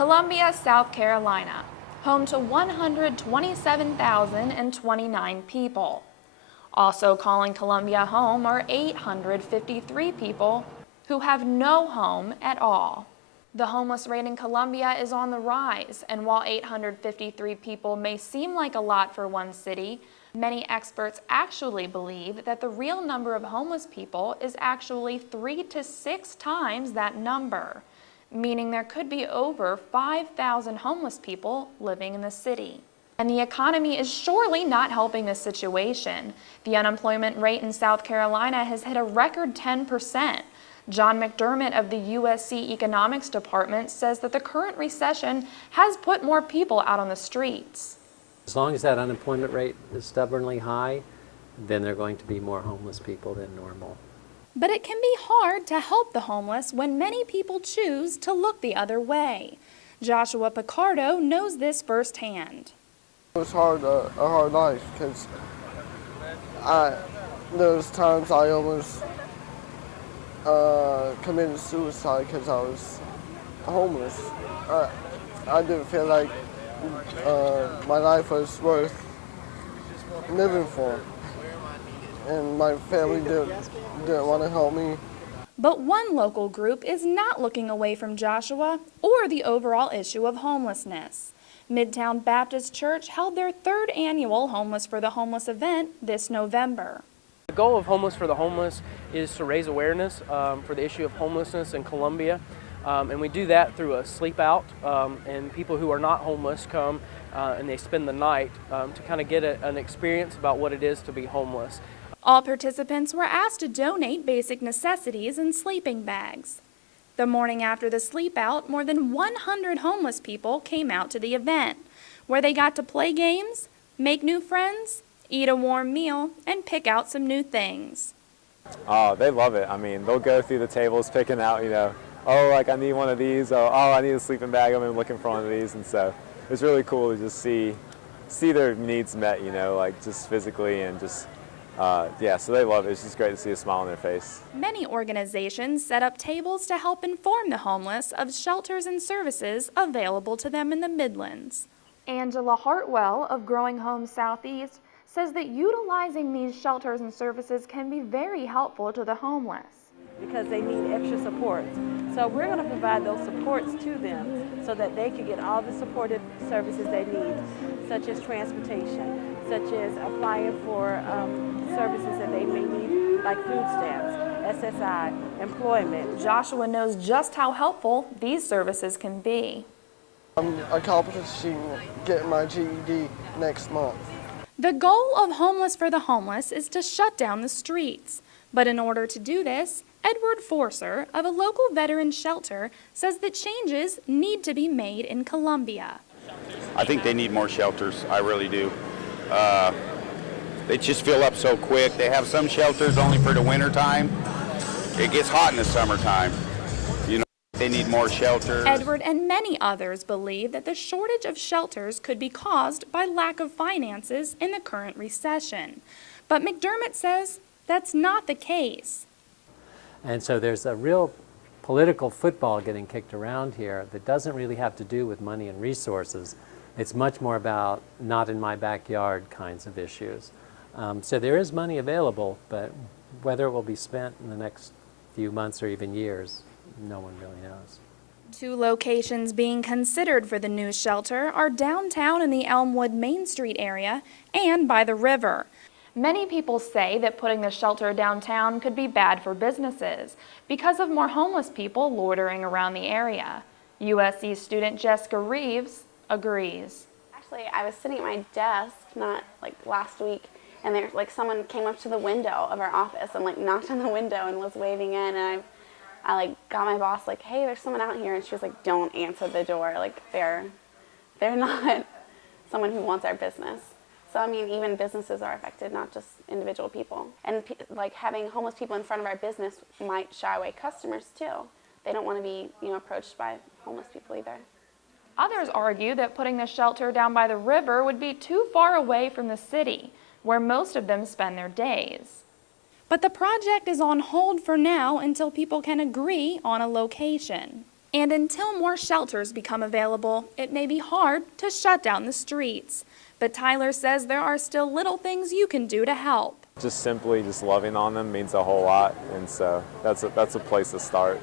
Columbia, South Carolina, home to 127,029 people. Also calling Columbia home are 853 people who have no home at all. The homeless rate in Columbia is on the rise, and while 853 people may seem like a lot for one city, many experts actually believe that the real number of homeless people is actually 3 to 6 times that number, meaning there could be over 5,000 homeless people living in the city. And the economy is surely not helping this situation. The unemployment rate in South Carolina has hit a record 10%. John McDermott of the USC Economics Department says that the current recession has put more people out on the streets. As long as that unemployment rate is stubbornly high, then there are going to be more homeless people than normal. But it can be hard to help the homeless when many people choose to look the other way. Joshua Picardo knows this firsthand. It was a hard life, because there was times I almost committed suicide because I was homeless. I didn't feel like my life was worth living for, and my family didn't want to help me. But one local group is not looking away from Joshua or the overall issue of homelessness. Midtown Baptist Church held their 3rd annual Homeless for the Homeless event this November. The goal of Homeless for the Homeless is to raise awareness for the issue of homelessness in Columbia. And we do that through a sleep out, and people who are not homeless come and they spend the night to kind of get an experience about what it is to be homeless. All participants were asked to donate basic necessities and sleeping bags. The morning after the sleep out, more than 100 homeless people came out to the event, where they got to play games, make new friends, eat a warm meal, and pick out some new things. Oh, they love it. I mean, they'll go through the tables picking out, oh, like I need one of these, oh, I need a sleeping bag, I've been looking for one of these, and so it's really cool to just see their needs met, like just physically and just, yeah, so they love it. It's just great to see a smile on their face. Many organizations set up tables to help inform the homeless of shelters and services available to them in the Midlands. Angela Hartwell of Growing Homes Southeast says that utilizing these shelters and services can be very helpful to the homeless. Because they need extra support. So we're going to provide those supports to them so that they can get all the supportive services they need, such as transportation, such as applying for services that they may need, like food stamps, SSI, employment. Joshua knows just how helpful these services can be. I'm accomplishing getting my GED next month. The goal of Homeless for the Homeless is to shut down the streets. But in order to do this, Edward Forcer of a local veteran shelter says that changes need to be made in Columbia. I think they need more shelters, I really do. They just fill up so quick. They have some shelters only for the winter time. It gets hot in the summertime. They need more shelters. Edward and many others believe that the shortage of shelters could be caused by lack of finances in the current recession. But McDermott says that's not the case. And so there's a real political football getting kicked around here that doesn't really have to do with money and resources. It's much more about not in my backyard kinds of issues. So there is money available, but whether it will be spent in the next few months or even years, no one really knows. 2 locations being considered for the new shelter are downtown in the Elmwood Main Street area and by the river. Many people say that putting the shelter downtown could be bad for businesses because of more homeless people loitering around the area. USC student Jessica Reeves agrees. Actually, I was sitting at my desk, not like last week, and someone came up to the window of our office and knocked on the window and was waving in, and I got my boss hey, there's someone out here, and she was don't answer the door, they're not someone who wants our business. So I mean, even businesses are affected, not just individual people. And having homeless people in front of our business might shy away customers too. They don't want to be approached by homeless people either. Others argue that putting the shelter down by the river would be too far away from the city, where most of them spend their days. But the project is on hold for now until people can agree on a location. And until more shelters become available, it may be hard to shut down the streets. But Tyler says there are still little things you can do to help. Just simply just loving on them means a whole lot, and so that's a place to start.